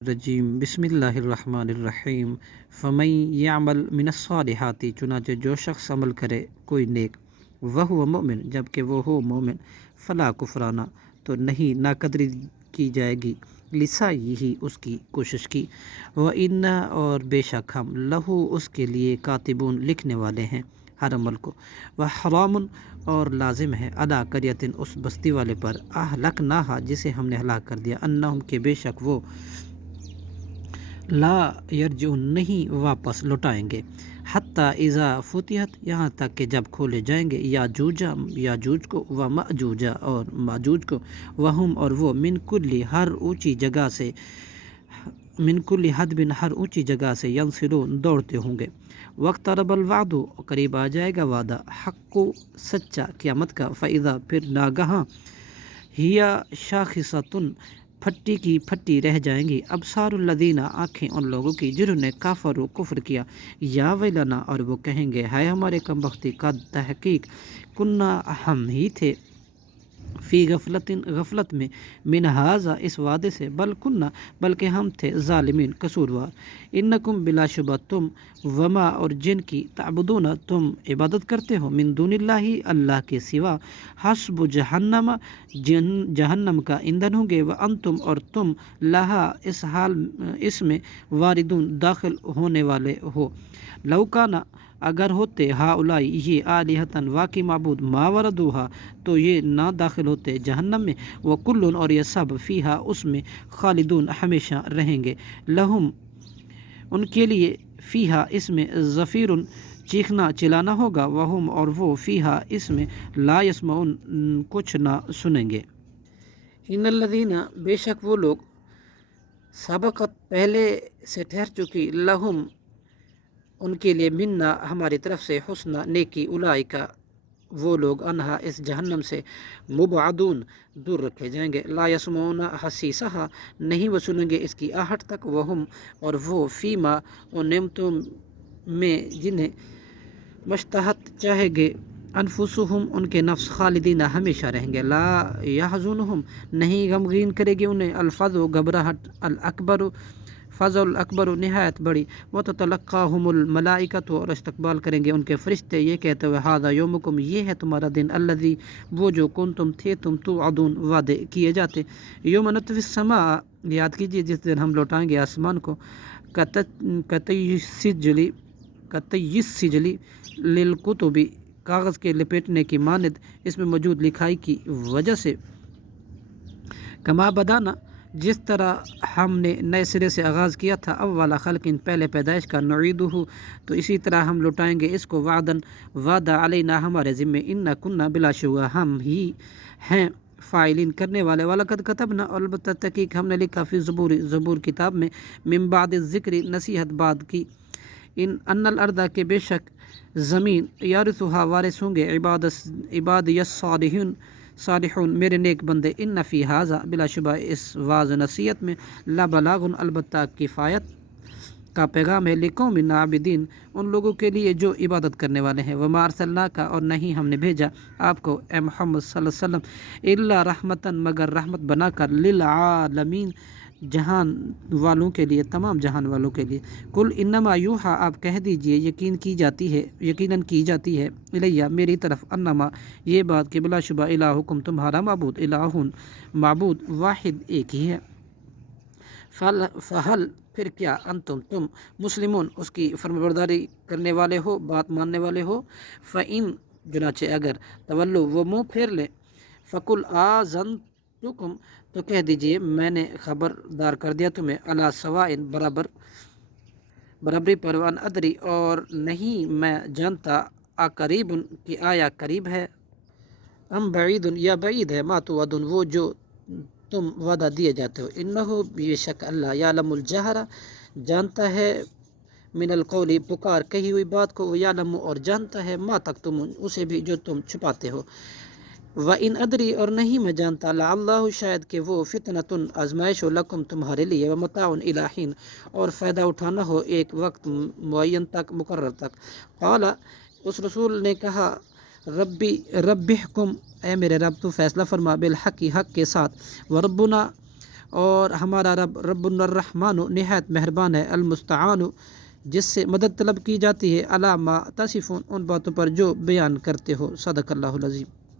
रजीम बिस्मिल्लाहिर्रहमानिर्रहीम फ़मन यअमल मिनस्सालिहाति, चुनाचे जो शख्स अमल करे कोई नेक, वहुव मोमिन, जबकि वो हो मोमिन, फ़ला कुफराना, तो नहीं नाकदरी की जाएगी, लिसा यही उसकी कोशिश की, व इन्ना, और बेशक हम, लहू उसके लिए, कातिबून लिखने वाले हैं हर अमल को, वह हरामुन, और लाजिम है, अदा करियतिन उस बस्ती वाले पर, अहलक नाहा जिसे हमने हलाक कर दिया, अन्नहुम के बेशक वो, ला यरजून नहीं वापस लौटाएंगे, हत्ता इज़ा फुतिहत, यहाँ तक कि जब खोले जाएंगे, याजूज को, व माजूजा और माजूज को, वहुम और वो, मिन कुल्ली हर ऊंची जगह से, मिन कुल्ली हदबिन हर ऊंची जगह से, यंसिलून दौड़ते होंगे, वक्त रबल वादो करीब आ जाएगा वादा, हक्को सच्चा क़यामत का, फ़इज़ा फिर नागहा, हिया शाखिसतुन फट्टी की फट्टी रह जाएंगी, अबसारुल्लज़ीना आँखें उन लोगों की जिन्होंने काफर कुफ्र किया, या वैलना, और वो कहेंगे हाय हमारे कमबख्ती, कद तहकीक, कुन्ना हम ही थे, फ़ी गफलतिन गफलत में, मिन हाजा इस वादे से, बल कुन्ना बल्कि हम थे, ज़ालिमीन कसूरवार, इन्नकुम बिलाशुबा तुम, वमा और जिन की, ताबुदूना तुम इबादत करते हो, मिन दुनिल्लाही अल्लाह के सिवा, हस्बु जहन्नमा जहन्नम का ईंधन होंगे, व अंतुम और तुम, लहा इस हाल इसमें, वारिदून दाखिल होने वाले हो, लौकाना अगर होते, हाउलाई ये, आलिहतन वाकई माबूद, मावरदूहा तो ये ना दाखिल होते जहन्नम में, व कुल्लुन और ये सब, फ़ीहा उसमें, खालिदून हमेशा रहेंगे, लहुम उनके लिए, फ़ीहा इसमें, ज़फ़ीरुन चीखना चिल्लाना होगा, वहुम और वो, फ़ीहा इसमें, ला यस्मऊन कुछ ना सुनेंगे। इन्नल्लज़ीना बेशक वो लोग, सबक़त पहले से ठहर चुकी, लहुम उनके लिए, मिन्ना हमारी तरफ से, हुस्ना नेकी, उलाइका वो लोग, अनहा इस जहन्नम से, मुबादून दूर रखे जाएंगे, ला यसमऊना हसीसहा नहीं वो सुनेंगे इसकी आहट तक, वहुम और वो, फ़ीमा उन नेमतों में जिन्हें, मश्तहत चाहेंगे, अनफुसुहुम उनके नफ्स, खालिदीना हमेशा रहेंगे, ला यहज़ुनुहुम नहीं गमगीन करेगी उन्हें, अल्फ़ज़ु घबराहट, अल अकबर फ़ज़ल अकबर नहायत बड़ी, व ततलक़्क़ाहुमुल मलाइकतु और इस्तक़बाल करेंगे उनके फ़रिश्ते, ये कहते हुए, हाज़ा यौमुकुम ये है तुम्हारा दिन, अल्लज़ी वो जो, कुन्तुम थे तुम, तुअदून वादे किए जाते, यौम नत्विस समा याद कीजिए जिस दिन हम लौटाएंगे आसमान को, कतय्यिस्सिजली कतय्यिस्सिजली लिलकुतुबी कागज़ के लपेटने की मानद, इसमें मौजूद लिखाई की वजह से, कमा बदाना जिस तरह हमने नए सिरे से आगाज़ किया था, अव्वला खल्क़िन पहले पैदाइश का, नुईदुहु तो इसी तरह हम लौटाएंगे इसको, वादन वादा अलैना हमारे ज़िम्मे, इन्ना कुन्ना बिलाशुबा हम ही हैं, फ़ाइलिन करने वाले, वलक़द कतबना अलबत्ता तहक़ीक़ हमने लिखा, फ़ी ज़बूर किताब में, मिन बाद ज़िक्र नसीहत बाद की, इन अन्नल अर्दा के बेशक ज़मीन, यारिसुहा वारिस होंगे, इबाद यस्सालिहीन सालिहून मेरे नेक बंदे, इन फ़ी हाज़ा बिलाशुबा इस वाज़ नसीहत में, ला बलागुन अलबत्ता किफ़ायत का पैगाम है, लिकौमिन आबिदीन उन लोगों के लिए जो इबादत करने वाले हैं, वमा अरसलनाका और नहीं हमने भेजा आपको ए मोहम्मद सल्लल्लाहु अलैहि वसल्लम, इल्ला रहमतन मगर रहमत बनाकर, लिल आलमीन जहान वालों के लिए, तमाम जहान वालों के लिए, कुल इन्नमा यूहा आप कह दीजिए यकीनन की जाती है, इलैया मेरी तरफ, अन्नमा ये बात कि बिलाशुबा इलाहुकुम तुम्हारा माबूद, इलाहुन माबूद, वाहिद एक ही है, फ़हल फिर क्या, अंतुम तुम, मुस्लिमून उसकी फरमाबरदारी करने वाले हो, बात मानने वाले हो, फ़इन चुनाचे अगर, तवल्लु वो मुँह फेर ले, फ़कुल आज़नतुकुम तो कह दीजिए मैंने खबरदार कर दिया तुम्हें, अला सवाइन बराबरी पर, वन अदरी और नहीं मैं जानता, अकरीबुन कि आया करीब है, अम बईदुन या बईद है, मा तुअदुन वो जो तुम वादा दिए जाते हो, इन्नहु बेशक अल्लाह, यालमुल जहरा जानता है, मिनल कौली पुकार कही हुई बात को, यालमु और जानता है, मा तक तुम उसे भी जो तुम छुपाते हो, व इन अदरी और नहीं मैं जानता, लअल्लाहु शायद कि वो, फितनतुन आजमाइश हो, लकुम तुम्हारे लिए, व मताउन इलाहीन और फ़ायदा उठाना हो एक वक्त मुअय्यन तक, मुकर्रर तक, क़ाला उस रसूल ने कहा, रब्बिहकुम ए मेरे रब तू फ़ैसला फरमा, बिल हक़ हक़ के साथ, व रब्बुना اور ہمارا رب رب الرحمن نہایت مہربان ہے، المستعان جس سے مدد طلب کی جاتی ہے، علی ما تصفون ان باتوں پر جو بیان کرتے ہو۔ صدق اللہ العظیم۔